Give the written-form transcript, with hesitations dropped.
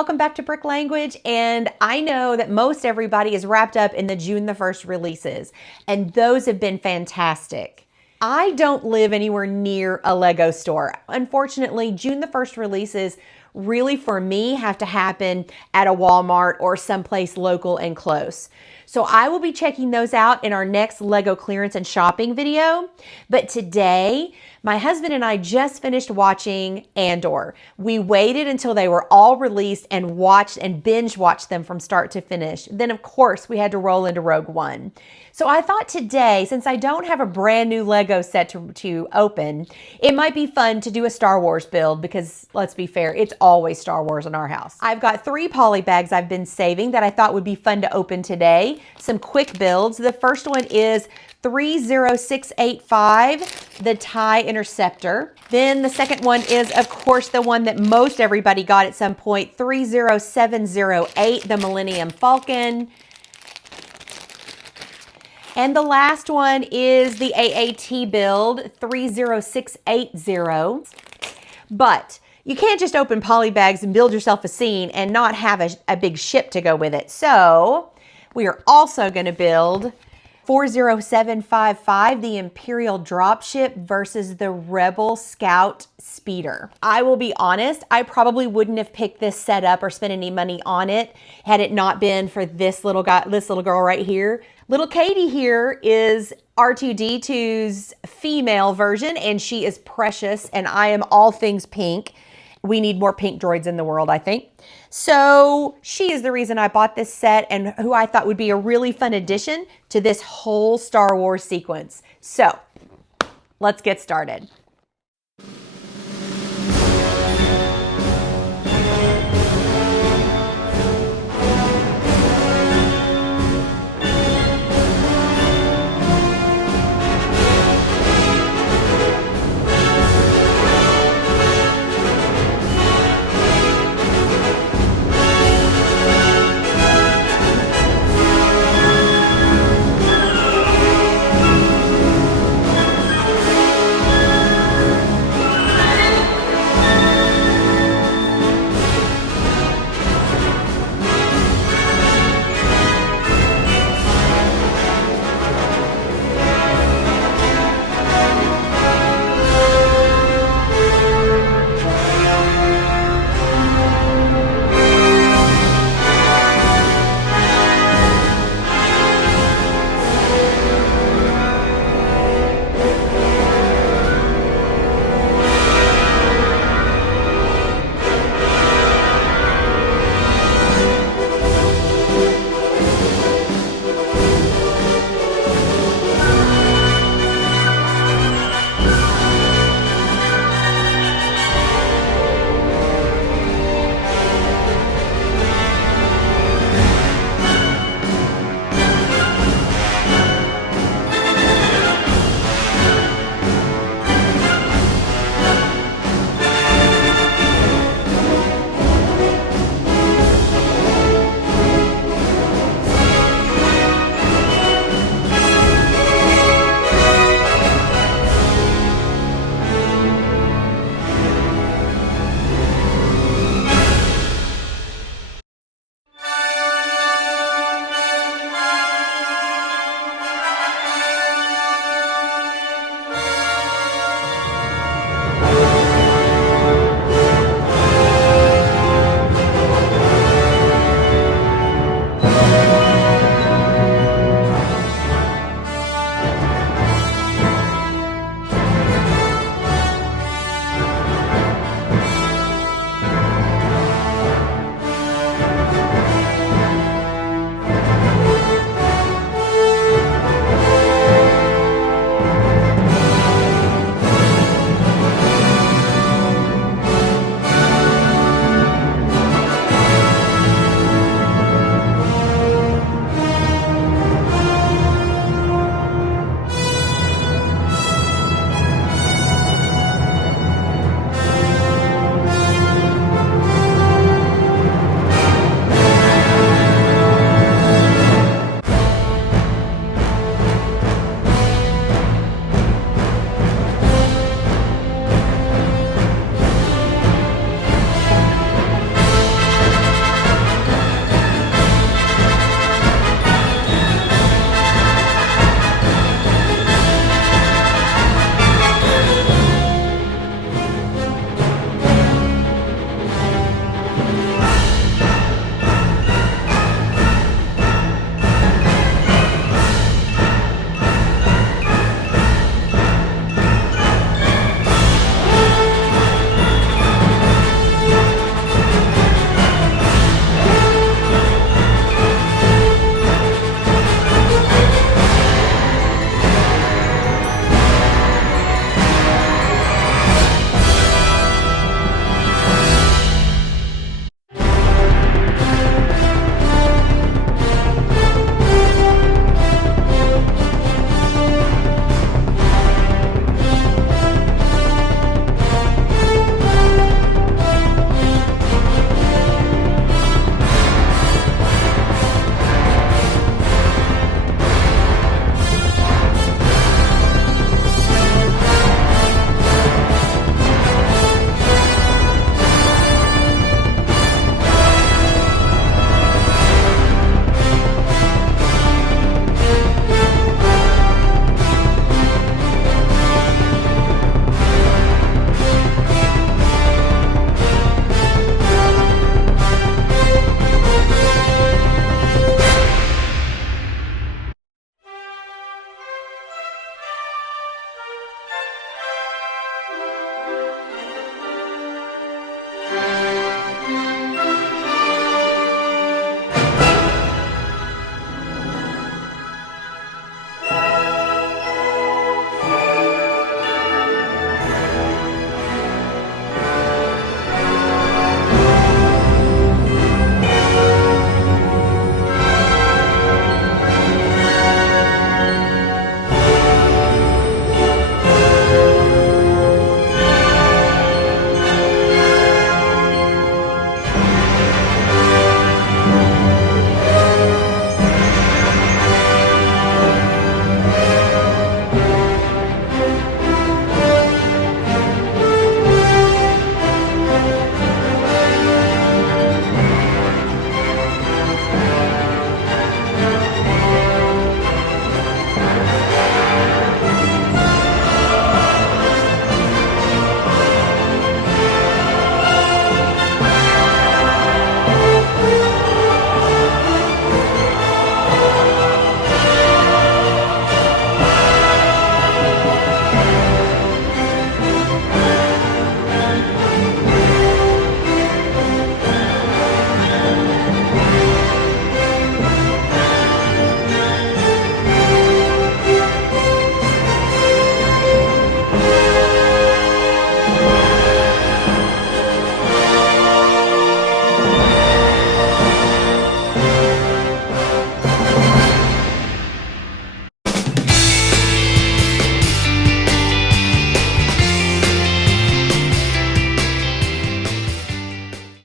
welcome back to Brick Language. And I know that most everybody is wrapped up in the June the 1st releases, and those have been fantastic. I don't live anywhere near a Lego store. Unfortunately, June the 1st releases really for me have to happen at a Walmart or someplace local and close. So I will be checking those out in our next Lego clearance and shopping video. But today, my husband and I just finished watching Andor. We waited until they were all released and watched and binge watched them from start to finish. Then of course we had to roll into Rogue One. So I thought today, since I don't have a brand new Lego set to open, it might be fun to do a Star Wars build because let's be fair, it's always Star Wars in our house. I've got 3 poly bags I've been saving that I thought would be fun to open today. Some quick builds. The first one is 30685, the TIE Interceptor. Then the second one is, of course, the one that most everybody got at some point, 30708, the Millennium Falcon. And the last one is the AAT build, 30680. But you can't just open poly bags and build yourself a scene and not have a big ship to go with it. So we are also going to build 40755, the Imperial Dropship versus the Rebel Scout Speeder. I will be honest, I probably wouldn't have picked this set up or spent any money on it had it not been for this little girl right here. Little Katie here is R2-D2's female version, and she is precious, and I am all things pink. We need more pink droids in the world, I think. So she is the reason I bought this set and who I thought would be a really fun addition to this whole Star Wars sequence. So let's get started.